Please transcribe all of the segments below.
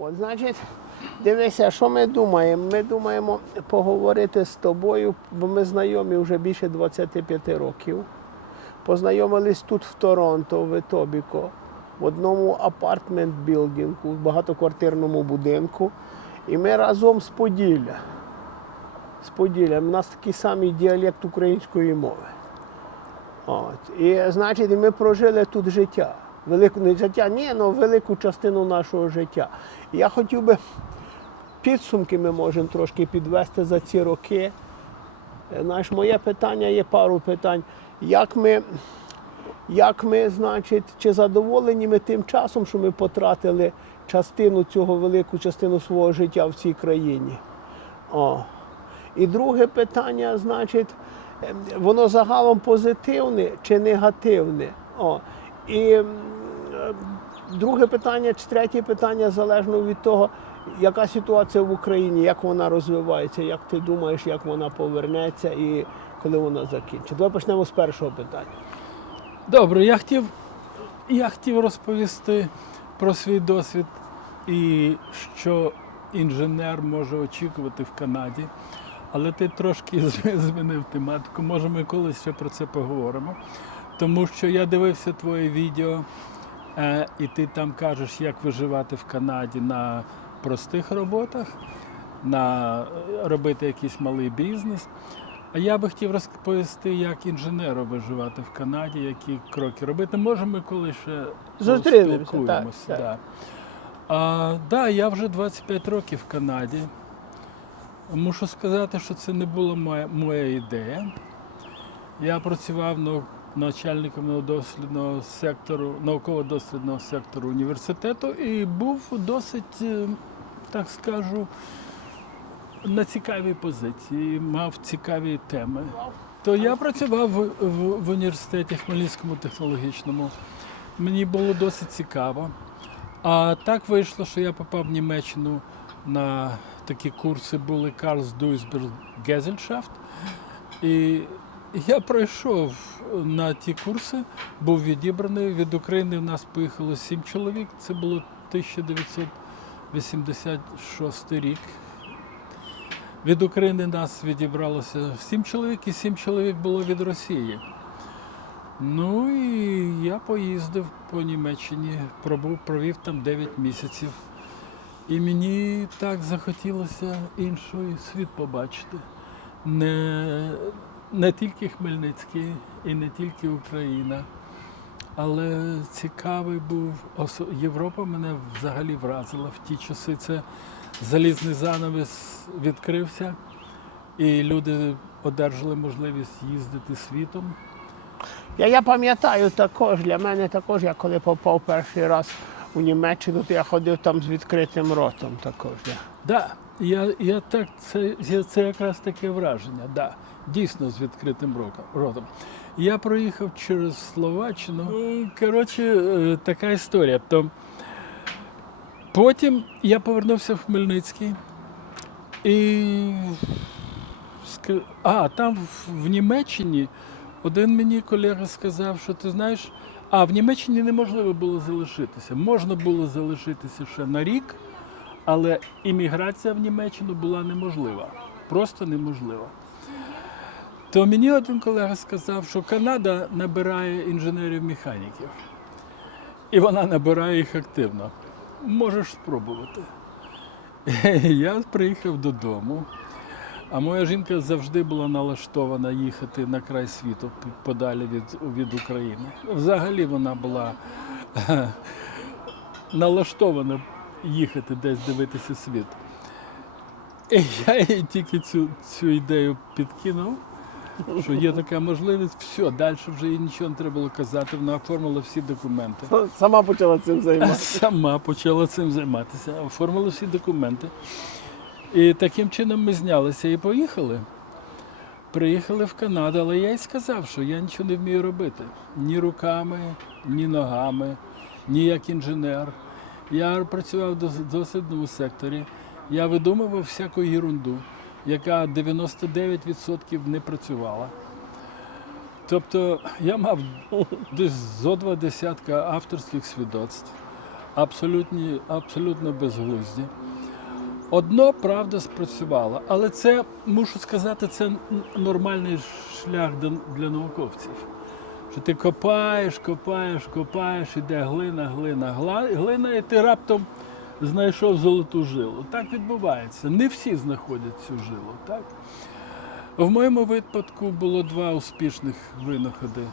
От, значить, дивися, що ми думаємо. Ми думаємо поговорити з тобою, бо ми знайомі вже більше 25 років. Познайомились тут в Торонто, в Етобіко, в одному апартмент білдингу в багатоквартирному будинку. І ми разом з Поділля. З Поділля. У нас такий самий діалект української мови. От. І значить, ми прожили тут життя велику не життя, ні, але ну, велику частину нашого життя. я хотів би підсумки ми можемо трошки підвести за ці роки. Е, знаєш, Моє питання є пару питань. Як ми, як ми, значить, чи задоволені ми тим часом, що ми потратили частину цього велику частину свого життя в цій країні? О. І друге питання, значить, ем, воно загалом позитивне чи негативне. О. І друге питання чи третє питання залежно від того, яка ситуація в Україні, як вона розвивається, як ти думаєш, як вона повернеться і коли вона закінчиться. Давай почнемо з першого питання. Добре, я хотів, я хотів розповісти про свій досвід і що інженер може очікувати в Канаді. Але ти трошки змінив тематику. Може, ми колись ще про це поговоримо. Тому що я дивився твоє відео Е, і ти там кажеш, як виживати в Канаді на простих роботах, на е, робити якийсь малий бізнес. А я би хотів розповісти, як інженеру виживати в Канаді, які кроки робити. Може, ми коли ще спілкуємося. Так, так. А, да, я вже 25 років в Канаді. Мушу сказати, що це не була моя, моя ідея. Я працював на ну, начальником дослідного сектору, науково-дослідного сектору університету і був досить, е, так скажу, на цікавій позиції, мав цікаві теми. То я працював в, в, в університеті Хмельницькому технологічному. Мені було досить цікаво. А так вийшло, що я попав в Німеччину на такі курси були Карлс Дуйсберг Гезельшафт. І я пройшов е, на ті курси, був відібраний. Від України в нас поїхало сім чоловік. Це було 1986 рік. Від України нас відібралося сім чоловік, і сім чоловік було від Росії. Ну і я поїздив по Німеччині, пробув, провів там 9 місяців. І мені так захотілося інший світ побачити. Не не тільки Хмельницький і не тільки Україна, але цікавий був Європа мене взагалі вразила в ті часи. Це залізний занавес відкрився, і люди одержали можливість їздити світом. Я я пам'ятаю також, для мене також, я коли попав перший раз у Німеччину, то я ходив там з відкритим ротом також. Так, да, я я так, це це якраз таке враження. Да дійсно з відкритим ротом. Я проїхав через Словаччину. Ну. Коротше, е, така історія. То Потім я повернувся в Хмельницький і а там в Німеччині один мені колега сказав, що ти знаєш, а в Німеччині неможливо було залишитися. Можна було залишитися ще на рік, але імміграція в Німеччину була неможлива. Просто неможлива то мені один колега сказав, що Канада набирає інженерів-механіків. І вона набирає їх активно. Можеш спробувати. Я приїхав додому, а моя жінка завжди була налаштована їхати на край світу подалі від від України. Взагалі вона була налаштована їхати десь дивитися світ. І я їй тільки цю, цю ідею підкинув що є така можливість, все, далі вже їй нічого не треба було казати, вона оформила всі документи. Сама почала цим займатися. Сама почала цим займатися, оформила всі документи. І таким чином ми знялися і поїхали. Приїхали в Канаду, але я їй сказав, що я нічого не вмію робити. Ні руками, ні ногами, ні як інженер. Я працював в дослідному секторі, я видумував всяку ерунду яка 99% не працювала. Тобто я мав десь зо два десятка авторських свідоцтв, абсолютні, абсолютно безглузді. Одно, правда, спрацювало, але це, мушу сказати, це нормальний шлях для науковців. Що ти копаєш, копаєш, копаєш, іде глина, глина, глина, і ти раптом знайшов золоту жилу. Так відбувається. Не всі знаходять цю жилу. так? В моєму випадку було два успішних винаходи.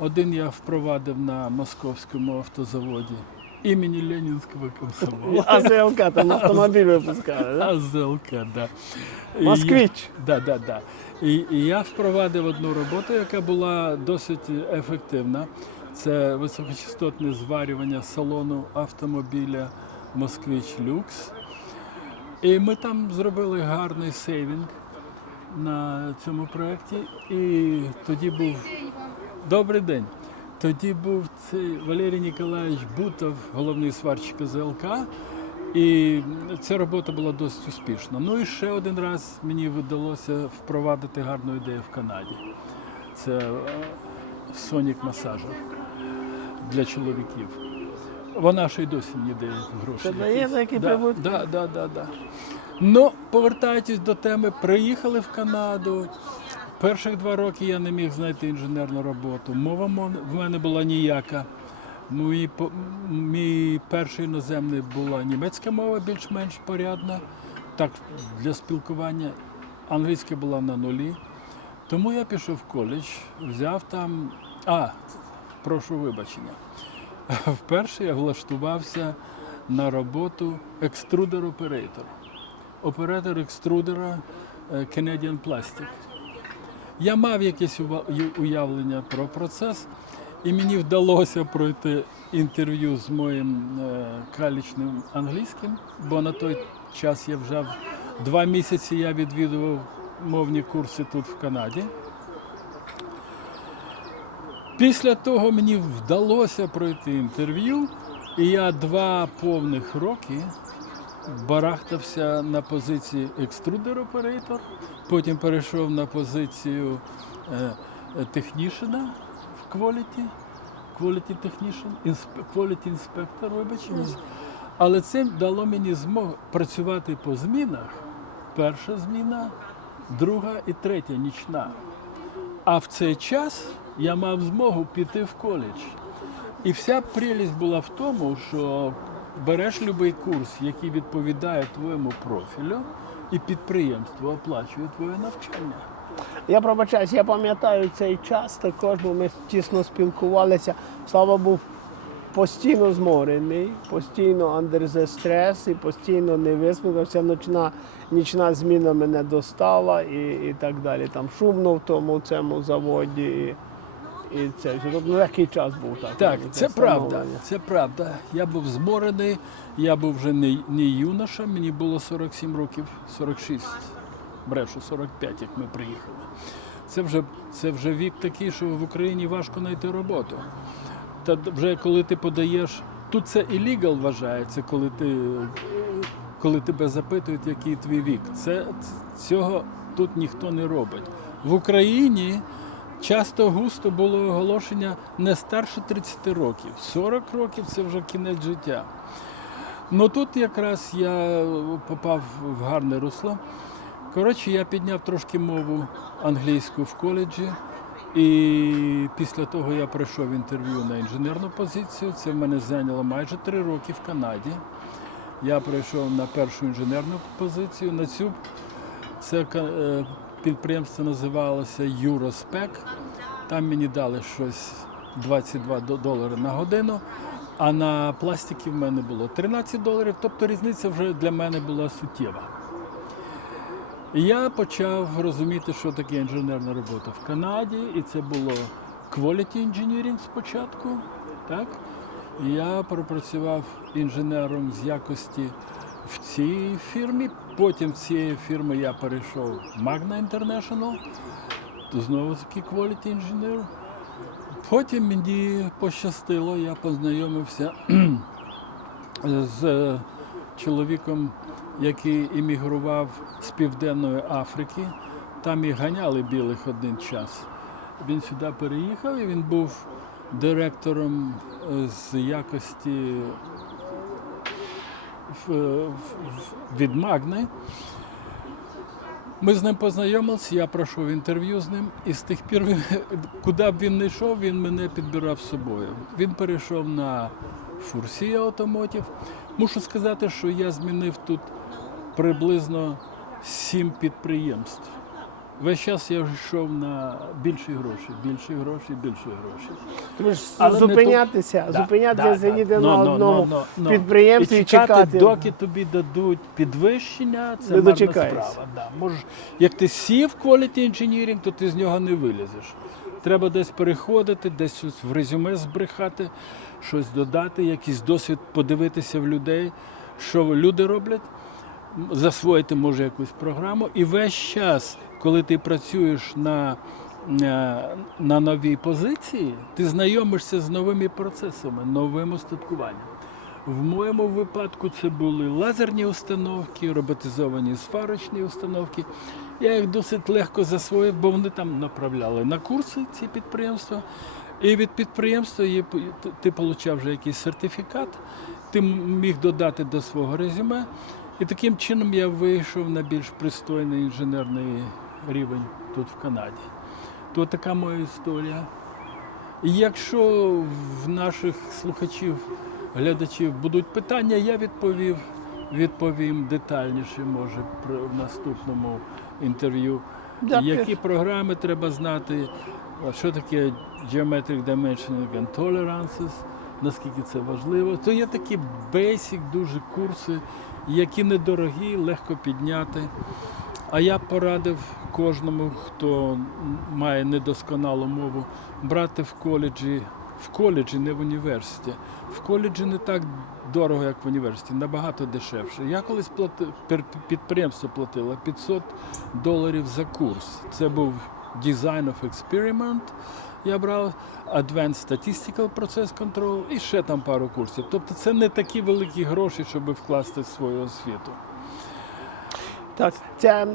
Один я впровадив на московському автозаводі імені Ленінського комсомола. АЗЛК, там автомобіль випускали, да? АЗЛК, да. Москвич. І, да, да, да. І, і я впровадив одну роботу, яка була досить ефективна. Це високочастотне зварювання салону автомобіля. Москвич Люкс. І ми там зробили гарний сейвінг на цьому проєкті. І тоді був добрий день. Тоді був цей Валерій Ніколаєвич Бутов, головний сварщик ЗЛК. І ця робота була досить успішна. Ну і ще один раз мені вдалося впровадити гарну ідею в Канаді. Це е, сонік-масажер для чоловіків вона ще й досі ніде дає гроші. Та дає такі да, прибутки. Да, да, да, да. Ну, повертаючись до теми, приїхали в Канаду. Перших два роки я не міг знайти інженерну роботу. Мова в мене була ніяка. Мій, мій перший іноземний була німецька мова, більш-менш порядна, так для спілкування. Англійська була на нулі. Тому я пішов в коледж, взяв там. А, прошу вибачення. Вперше я влаштувався на роботу екструдер-оператор. Оператор екструдера е, Canadian Plastic. Я мав якесь уявлення про процес, і мені вдалося пройти інтерв'ю з моїм е, калічним англійським, бо на той час я вже два місяці я відвідував мовні курси тут в Канаді. Після того мені вдалося пройти інтерв'ю, і я два повних роки барахтався на позиції екструдер-оператор, потім перейшов на позицію е, технішена в кваліті, quality technician, інспе, quality inspector, вибачте. Але це дало мені змогу працювати по змінах. Перша зміна, друга і третя нічна. А в цей час я мав змогу піти в коледж. І вся прелість була в тому, що береш будь-який курс, який відповідає твоєму профілю, і підприємство оплачує твоє навчання. Я пробачаюсь, я пам'ятаю цей час також, бо ми тісно спілкувалися. Слава Богу постійно зморений, постійно under the stress і постійно не виспався. Нічна, нічна зміна мене достала і і так далі. Там шумно в тому цьому заводі. І, і це тобто Який ну, час був так. Так, це правда. Це правда. Я був зморений, я був вже не, не юноша, мені було 47 років, 46, брешу, 45, як ми приїхали. Це вже це вже вік такий, що в Україні важко знайти роботу. Та вже коли ти подаєш, тут це ілігал вважається, коли ти коли тебе запитують, який твій вік. Це цього тут ніхто не робить. В Україні часто густо було оголошення не старше 30 років. 40 років це вже кінець життя. Ну тут якраз я попав в гарне русло. Коротше, я підняв трошки мову англійську в коледжі. І після того я пройшов інтерв'ю на інженерну позицію. Це в мене зайняло майже три роки в Канаді. Я пройшов на першу інженерну позицію. На цю це е, підприємство називалося Юроспек. Там мені дали щось 22 долари на годину, а на пластики в мене було 13 доларів. Тобто різниця вже для мене була суттєва я почав розуміти, що таке інженерна робота в Канаді, і це було quality engineering спочатку. Так? Я пропрацював інженером з якості в цій фірмі. Потім з цієї фірми я перейшов в Magna International, то знову таки quality engineer. Потім мені пощастило, я познайомився з е, чоловіком який іммігрував з Південної Африки. Там і ганяли білих один час. Він сюди переїхав і він був директором е, з якості е, від Магни. Ми з ним познайомилися, я пройшов інтерв'ю з ним, і з тих пір, куди б він не йшов, він мене підбирав з собою. Він перейшов на Фурсія Automotive. Мушу сказати, що я змінив тут приблизно сім підприємств. Весь час я йшов на більші гроші, більші гроші, більші гроші. Тому ж Але зупинятися, то... зупинятися, да, сидіти да, да. на no, одному no, no, no. підприємстві і чекати, чекати, доки тобі дадуть підвищення, це не справа. Да. Може, як ти сів quality engineering, то ти з нього не вилізеш. Треба десь переходити, десь в резюме збрехати, щось додати, якийсь досвід подивитися в людей, що люди роблять засвоїти може якусь програму. І весь час, коли ти працюєш на е, на новій позиції, ти знайомишся з новими процесами, новим устаткуванням. В моєму випадку це були лазерні установки, роботизовані сварочні установки. Я їх досить легко засвоїв, бо вони там направляли на курси ці підприємства. І від підприємства ти отримав вже якийсь сертифікат, ти міг додати до свого резюме. І таким чином я вийшов на більш пристойний інженерний рівень тут в Канаді. То така моя історія. І якщо в наших слухачів, глядачів будуть питання, я відповів, відповім детальніше, може, в наступному інтерв'ю. Дякую. Які програми треба знати, що таке Geometric Dimensioning and Tolerances наскільки це важливо. То є такі бесік, дуже курси, які недорогі, легко підняти. А я порадив кожному, хто має недосконалу мову, брати в коледжі. В коледжі, не в університеті. В коледжі не так дорого, як в університеті, набагато дешевше. Я колись платив, підприємство платила 500 доларів за курс. Це був Design of Experiment я брав, Advanced Statistical Process Control і ще там пару курсів. Тобто це не такі великі гроші, щоб вкласти в свою освіту. Так, е, це,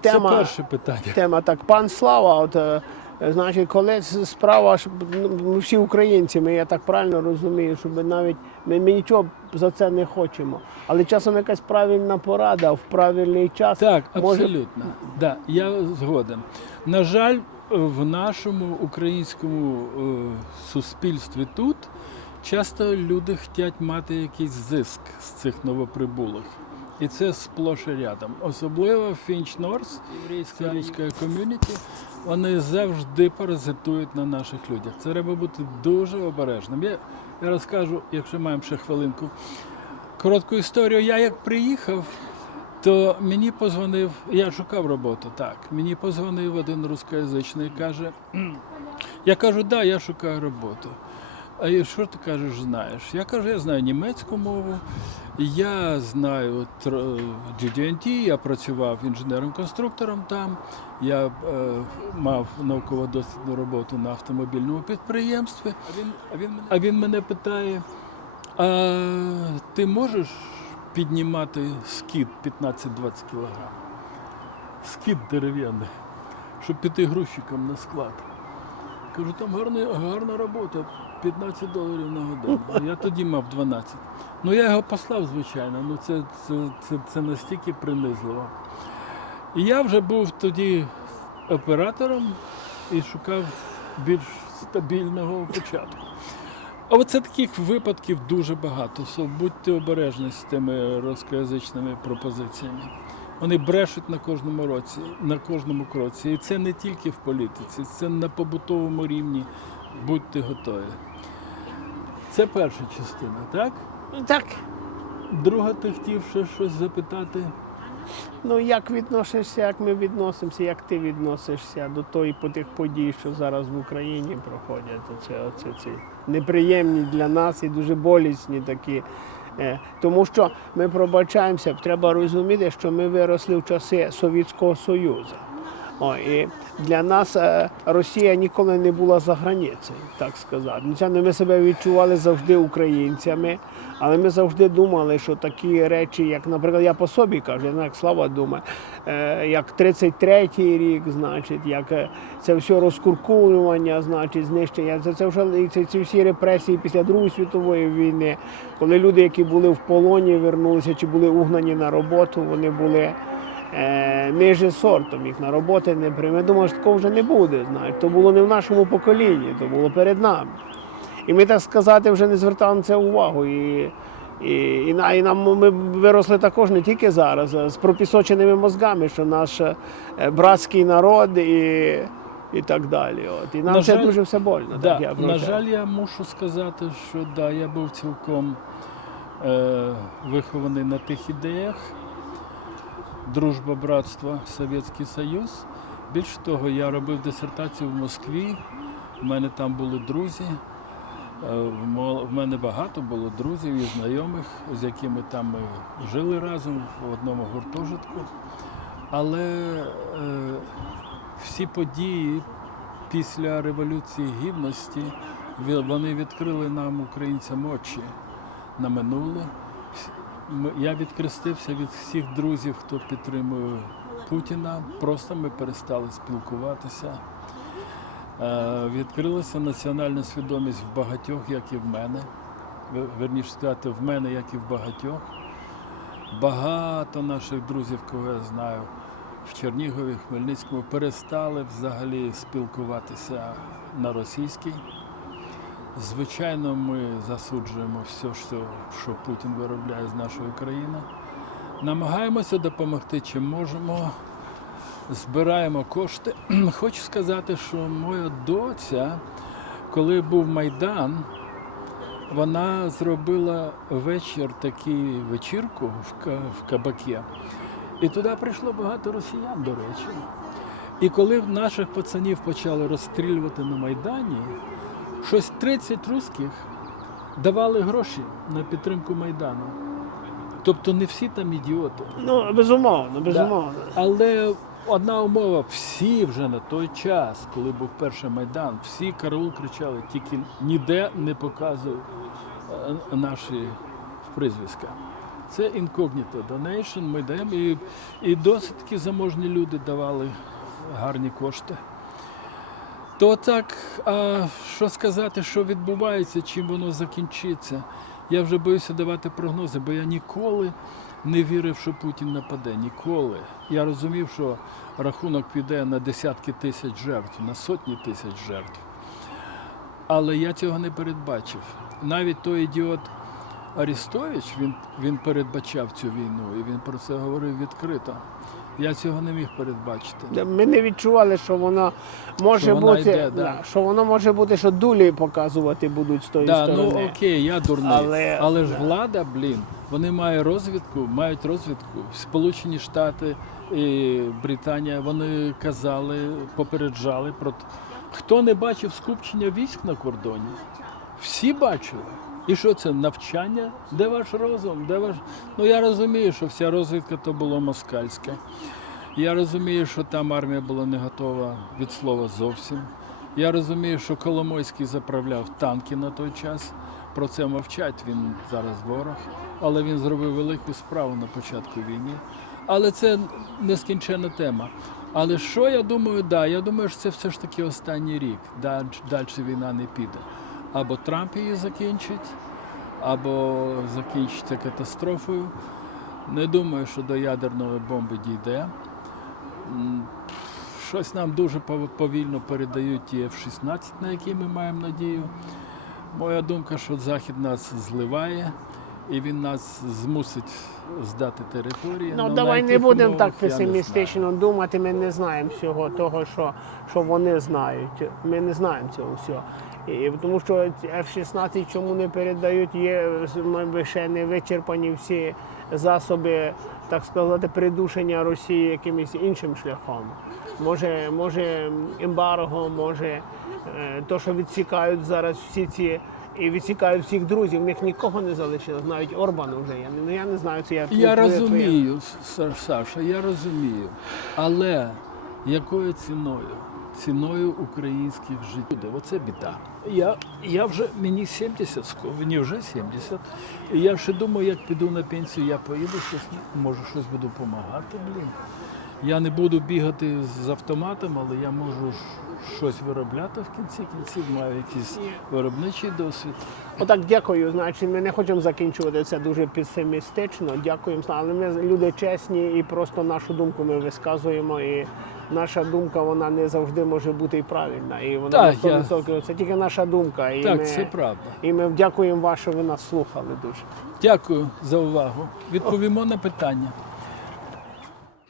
тема, це перше питання. Тема так. Пан Слава, от е, Значить, коли справа ну, ми всі українці, ми я так правильно розумію, щоб навіть ми, ми нічого за це не хочемо. Але часом якась правильна порада в правильний час. Так, може... абсолютно. Да, я згоден. На жаль, в нашому українському е, суспільстві тут часто люди хочуть мати якийсь зиск з цих новоприбулих. І це сплош і рядом. Особливо Фінч Норс, єврейська руська ком'юніті, вони завжди паразитують на наших людях. Це треба бути дуже обережним. Я, я розкажу, якщо маємо ще хвилинку, коротку історію. Я як приїхав, то мені позвонив, я шукав роботу, так. Мені позвонив один рускоязичний каже, я кажу, да, я шукаю роботу. А що ти кажеш, знаєш? Я кажу, я знаю німецьку мову, я знаю GD&T, я працював інженером-конструктором там, я е, мав науково-дослідну роботу на автомобільному підприємстві. А він, а він, мене... А він мене питає: а ти можеш піднімати скіт 15-20 кілограм? Скіт дерев'яний, щоб піти грузчиком на склад. Кажу, там гарна, гарна робота, 15 доларів на годину. Я тоді мав 12. Ну я його послав, звичайно, ну це, це, це, це настільки принизливо. І я вже був тоді оператором і шукав більш стабільного початку. А оце таких випадків дуже багато. Будьте обережні з тими розкоязичними пропозиціями. Вони брешуть на кожному році, на кожному кроці. І це не тільки в політиці, це на побутовому рівні. Будьте готові. Це перша частина, так? Так. Друга, ти хотів ще щось запитати. Ну, як відносишся, як ми відносимося, як ти відносишся до тої по тих подій, що зараз в Україні проходять. Оце, оце ці неприємні для нас і дуже болісні такі Е, тому що ми пробачаємося, треба розуміти, що ми виросли в часи Совєтського Союзу. О, і Для нас е, Росія ніколи не була за границею, так сказати. Звичайно, ну, ми себе відчували завжди українцями, але ми завжди думали, що такі речі, як, наприклад, я по собі кажу, я як слава думає, е, як 33-й рік, значить, як е, це все розкуркулювання, значить, знищення, це це вже це, ці всі репресії після Другої світової війни, коли люди, які були в полоні, вернулися чи були угнані на роботу, вони були. Е, між сортом їх на роботи не прийме. Думаю, що такого вже не буде. Знаєш. То було не в нашому поколінні, то було перед нами. І ми так сказати вже не звертали на це увагу. І і, і, і нам ми виросли також не тільки зараз, а з пропісоченими мозгами, що наш е, братський народ і і так далі. От. І нам на це жаль, дуже все больно. Да, так, я На жаль, я мушу сказати, що да, я був цілком е, вихований на тих ідеях дружба, братства Совєтський Союз. Більше того, я робив дисертацію в Москві, У мене там були друзі. Е, в мене багато було друзів і знайомих, з якими там ми жили разом в одному гуртожитку. Але е, всі події після Революції Гідності вони відкрили нам, українцям, очі на минуле. Я відкрестився від всіх друзів, хто підтримує Путіна. Просто ми перестали спілкуватися. Е, відкрилася національна свідомість в багатьох, як і в мене. Верніше сказати, в мене, як і в багатьох. Багато наших друзів, кого я знаю, в Чернігові, Хмельницькому перестали взагалі спілкуватися на російській. Звичайно, ми засуджуємо все, що Путін виробляє з нашої країни. Намагаємося допомогти, чи можемо. Збираємо кошти. Хочу сказати, що моя доця, коли був майдан, вона зробила вечір такий вечірку в Кабаке. І туди прийшло багато росіян, до речі. І коли наших пацанів почали розстрілювати на Майдані. Щось 30 русських давали гроші на підтримку Майдану. Тобто не всі там ідіоти. Ну, безумовно, безумовно. Да. Але одна умова, всі вже на той час, коли був перший майдан, всі караул кричали, тільки ніде не показують е, наші прізвиська. Це інкогніто донейшн, ми даємо. І, і досить таки заможні люди давали гарні кошти. То так, а що сказати, що відбувається, чим воно закінчиться. Я вже боюся давати прогнози, бо я ніколи не вірив, що Путін нападе. Ніколи. Я розумів, що рахунок піде на десятки тисяч жертв, на сотні тисяч жертв. Але я цього не передбачив. Навіть той ідіот Арістович він він передбачав цю війну, і він про це говорив відкрито. Я цього не міг передбачити. Ми не відчували, що вона може що бути, йде, да. що воно може бути, що дулі показувати будуть з тої да, ну, сторони. Ну окей, я дурний, але, але ж влада, блін, вони мають розвідку, мають розвідку. Сполучені Штати і Британія вони казали, попереджали про хто не бачив скупчення військ на кордоні. Всі бачили. І що це навчання? Де ваш розум? Де ваш... Ну я розумію, що вся розвідка то було москальське. Я розумію, що там армія була не готова від слова зовсім. Я розумію, що Коломойський заправляв танки на той час. Про це мовчать, він зараз ворог, але він зробив велику справу на початку війни. Але це нескінчена тема. Але що я думаю, да, я думаю, що це все ж таки останній рік. Далі війна не піде або Трамп її закінчить, або закінчиться катастрофою. Не думаю, що до ядерної бомби дійде. Щось нам дуже повільно передають ті F-16, на які ми маємо надію. Моя думка, що Захід нас зливає. І він нас змусить здати території Ну, ну давай не будемо так песимістично думати. Ми не знаємо всього того, що що вони знають. Ми не знаємо цього всього. І, Тому що F-16 чому не передають, є ми ще не вичерпані всі засоби, так сказати, придушення Росії якимось іншим шляхом. Може, може ембарго, може, е, то, що відсікають зараз всі ці. І відсікаю всіх друзів, в них нікого не залишилось, навіть Орбана вже. Я не, ну, я не знаю, це я Я розумію, твоє... Саша, я розумію. Але якою ціною? Ціною українських життів. Оце біда. Я я вже мені 70, скоро, мені вже 70. І я ще думаю, як піду на пенсію, я поїду щось, може щось буду допомагати, блін. Я не буду бігати з автоматом, але я можу щось виробляти в кінці кінців, маю якийсь виробничий досвід. Отак дякую. Значить, ми не хочемо закінчувати це дуже песимістично. Дякуємо. Але ми люди чесні і просто нашу думку ми висказуємо. І наша думка вона не завжди може бути і правильна. І вона так, я... це тільки наша думка. І так, ми, це правда. І ми дякуємо вам, що ви нас слухали. Дуже дякую за увагу. Відповімо О. на питання.